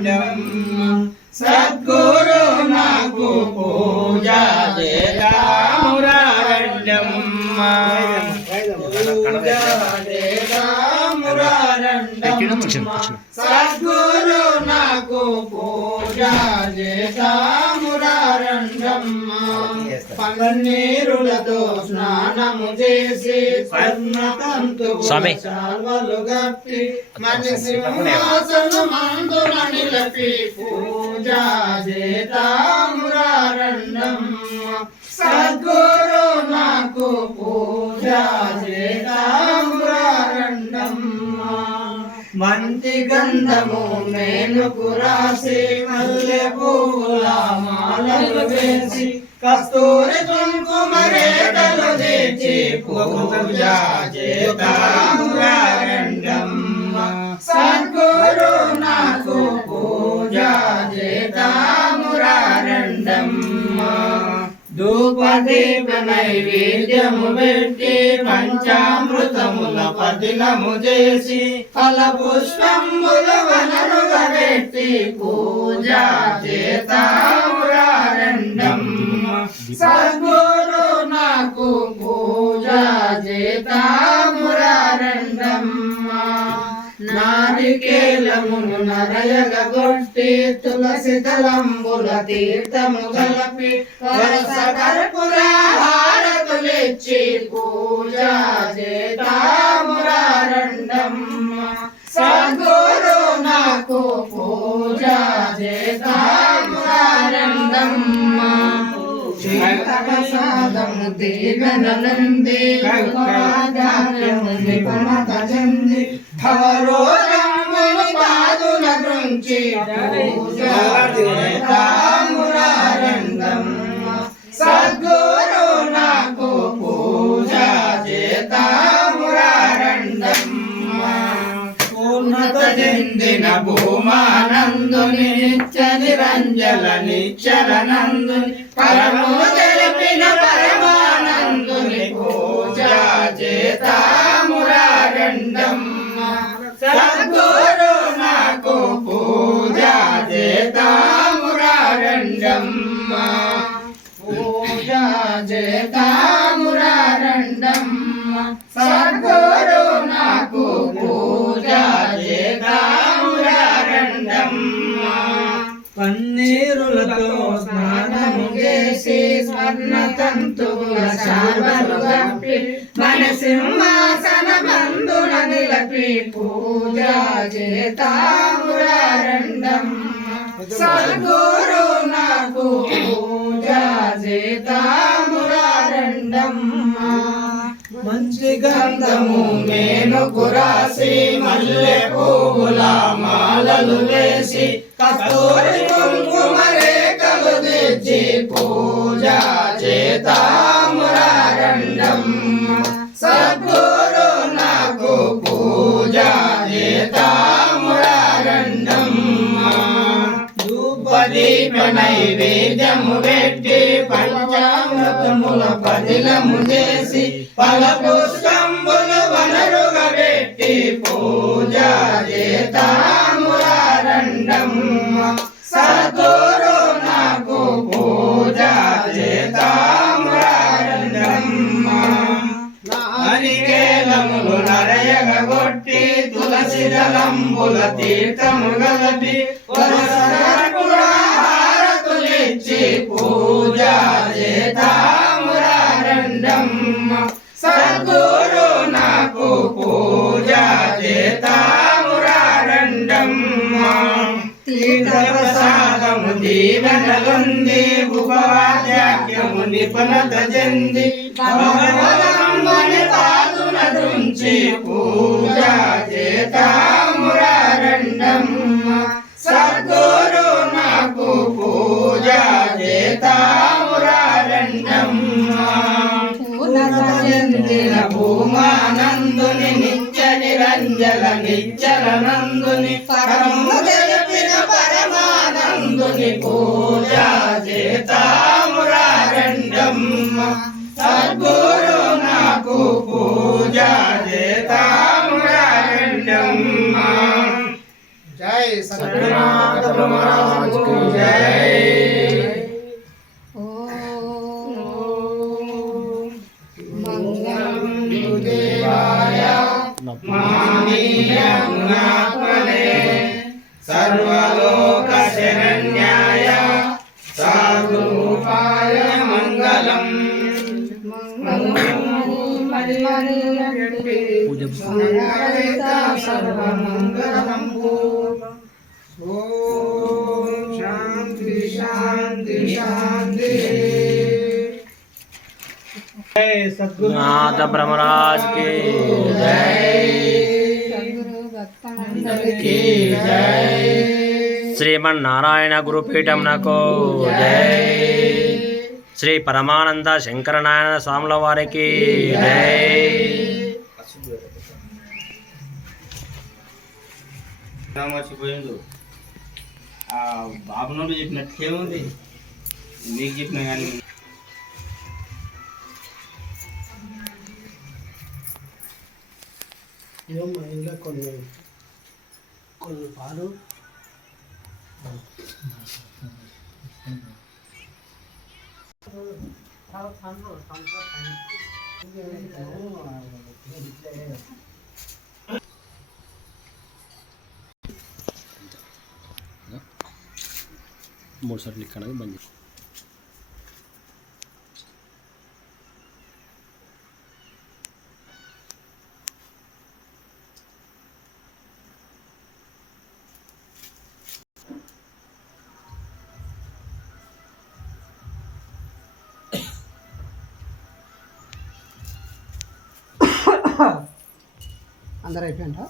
సద్గురు నాకు సద్గురు నాకు పూజ చేతామురారండమ్మ పన్నీరులతో స్నానము చేసి స్వామి. గప్పి మనిషి సింహాసనమందున నిలపి పూజ చేతామురారండమ్మ సద్గురు నాకు పూజ చేతామురారండమ్మ మంచి గంధము మేనుకు రాసి మల్లె పూల మాలలు వేసి కస్తూరి కుంకుమరేతలు తెచ్చి పూజ చేతామురారండమ్మ ధూపదీప నైవేద్యము పెట్టి పంచామృతముల పదిలము చేసి ఫల పుష్పముల వనరుగా పెట్టి పూజ చేతామురారండమ్మ నారికేలమును నరయగ కొట్టి తులసి తలంబుల తీర్థము గలపి వరస కర్పుర హారతులిచ్చి పూజ చేతామురారండమ్మ సద్గురు నాకు పూజ చేతామురారండమ్మ ప్రసాదము దీవెనలంది నిపుణత భవరో భవరోగములు బాధుల గురించి సద్గురు నాకు పూజ చేతామురారండమ్మ పూర్ణత చెందిన భూమానందుని నిత్య నిరంజల నిచ్చలనందుని పరము తెలిపిన పరమానందుని పూజ చేతామురారండమ్మ స్వర్ణ తంతువుల మన సింహాసన బంధున నిలపి పూజ చేతామురారండం సద్గురు నాకు పూజ చేతామురారండం మంచి గంధము నేను కురాసి మల్లె పువ్వుల మాలలు వేసి కస్తూరి నైవేద్యము పెట్టి పంచామృతముల పదిలము చేసి ఫల పుష్పంబులు వనరుగా పెట్టి పూజ చేతామురారండమ్మ సద్గురు నాకు పూజ చేతామురారండమ్మ నారికేలములు నరయగ కొట్టి తులసి దళంబుల తీర్థము గలపి హారతులిచ్చి దీవెనలుంది ఉపవాద్యాఖ్యము నిపుణత చెంది భగవదమ్మని పాదున దృంచి పూజ చేతామురారండమ్మ. సద్గురు నాకు పూజ చేతామురారండమ్మ. పూర్ణత చెందిన భూమానందుని నిత్య నిరంజల నిచ్చల నందుని పరము తెలిపిన పరమానందుని పూజ చేతామురారండమ్మ సద్గురు నాకు పూజ చేతామురారండమ్మ జై సత్యనాథ బ్రహ్మరాజుకు జై సర్వమంగళం ఓం శాంతి శాంతి శాంతి नाथ ब्रह्मराज की की जय శ్రీమన్నారాయణ గురుపీఠంనకు జై శ్రీ పరమానంద శంకరనారాయణ స్వాముల వారికి జై. మర్చిపోయిండు ఆ బాబు నుండి చెప్పినట్టే ఉంది మీకు చెప్పిన కానీ. మూడు సార్లు ఇక్కడ బంద్ అందరు అయిపోయిందా